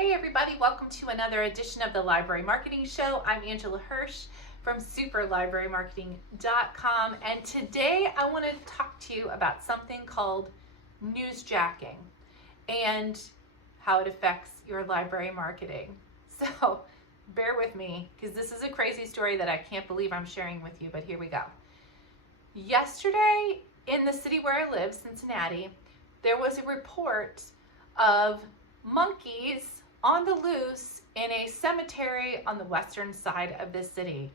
Hey everybody, welcome to another edition of the Library Marketing Show. I'm Angela Hursh from superlibrarymarketing.com, and today I want to talk to you about something called newsjacking and how it affects your library marketing. So bear with me because this is a crazy story that I can't believe I'm sharing with you, but here we go. Yesterday in the city where I live, Cincinnati, there was a report of monkeys on the loose in a cemetery on the western side of the city.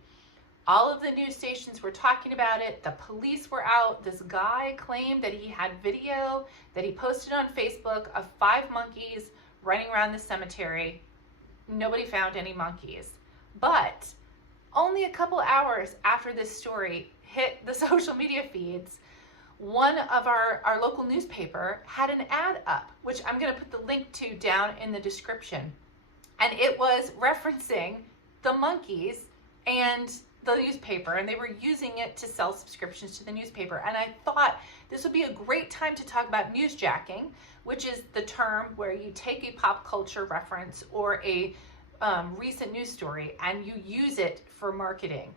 All of the news stations were talking about it. The police were out. This guy claimed that he had video that he posted on Facebook of 5 monkeys running around the cemetery. Nobody found any monkeys. But only a couple hours after this story hit the social media feeds, one of our local newspaper had an ad up, which I'm going to put the link to down in the description. And it was referencing the monkeys and the newspaper, and they were using it to sell subscriptions to the newspaper. And I thought this would be a great time to talk about newsjacking, which is the term where you take a pop culture reference or a recent news story and you use it for marketing.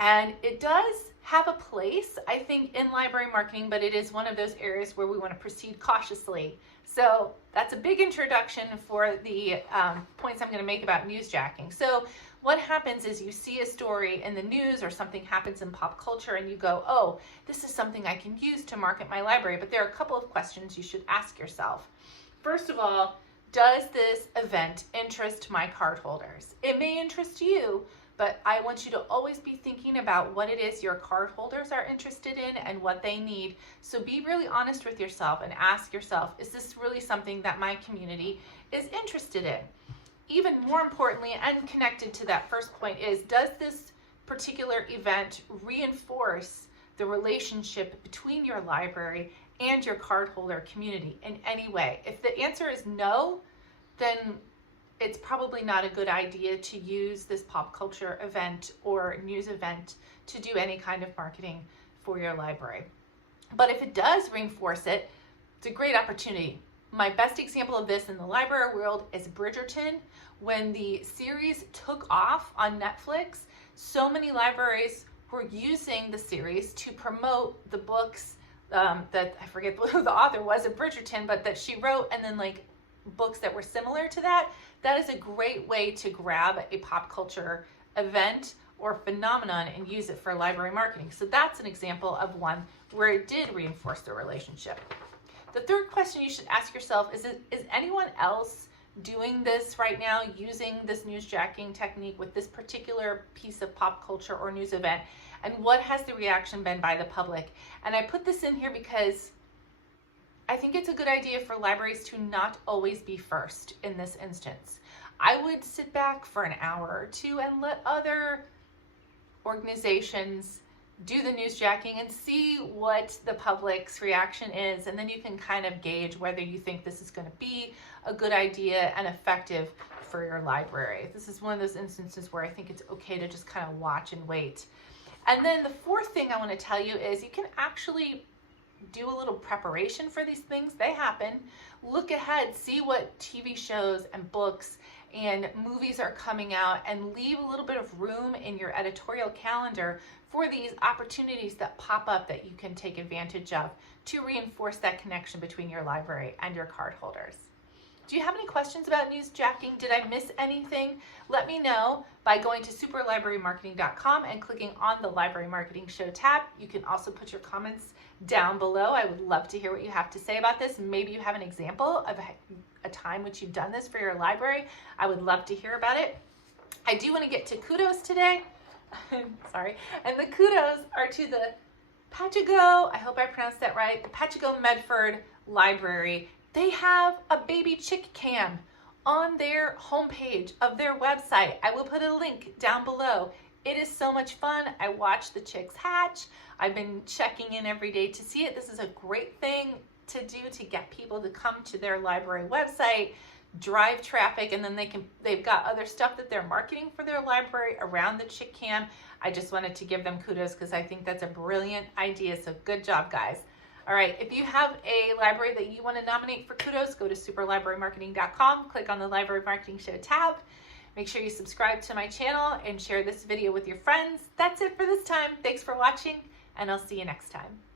And it does have a place, I think, in library marketing, but it is one of those areas where we want to proceed cautiously. So that's a big introduction for the points I'm going to make about newsjacking. So what happens is you see a story in the news or something happens in pop culture and you go, oh, this is something I can use to market my library. But there are a couple of questions you should ask yourself. First of all, does this event interest my cardholders? It may interest you, but I want you to always be thinking about what it is your cardholders are interested in and what they need. So be really honest with yourself and ask yourself, is this really something that my community is interested in? Even more importantly, and connected to that first point, is does this particular event reinforce the relationship between your library and your cardholder community in any way? If the answer is no, then it's probably not a good idea to use this pop culture event or news event to do any kind of marketing for your library. But if it does reinforce it, it's a great opportunity. My best example of this in the library world is Bridgerton. When the series took off on Netflix, so many libraries were using the series to promote the books that, I forget who the author was of Bridgerton, but that she wrote, and then like books that were similar to that. That is a great way to grab a pop culture event or phenomenon and use it for library marketing. So that's an example of one where it did reinforce the relationship. The third question you should ask yourself is anyone else doing this right now, using this newsjacking technique with this particular piece of pop culture or news event? And what has the reaction been by the public? And I put this in here because I think it's a good idea for libraries to not always be first in this instance. I would sit back for an hour or two and let other organizations do the newsjacking and see what the public's reaction is, and then you can kind of gauge whether you think this is going to be a good idea and effective for your library. This is one of those instances where I think it's okay to just kind of watch and wait. And then the fourth thing I want to tell you is you can actually do a little preparation for these things. They happen. Look ahead, see what TV shows and books and movies are coming out, and leave a little bit of room in your editorial calendar for these opportunities that pop up that you can take advantage of to reinforce that connection between your library and your cardholders. Do you have any questions about newsjacking? Did I miss anything? Let me know by going to superlibrarymarketing.com and clicking on the Library Marketing Show tab. You can also put your comments down below. I would love to hear what you have to say about this. Maybe you have an example of a time which you've done this for your library. I would love to hear about it. I do want to get to Kudos today. Sorry. And the Kudos are to the Pachigo, I hope I pronounced that right, the Pachigo Medford Library. They have a baby chick cam on their homepage of their website. I will put a link down below. It is so much fun. I watch the chicks hatch. I've been checking in every day to see it. This is a great thing to do to get people to come to their library website, drive traffic, and then they've got other stuff that they're marketing for their library around the chick cam. I just wanted to give them kudos because I think that's a brilliant idea. So good job, guys. All right, if you have a library that you want to nominate for Kudos, go to superlibrarymarketing.com, click on the Library Marketing Show tab. Make sure you subscribe to my channel and share this video with your friends. That's it for this time. Thanks for watching, and I'll see you next time.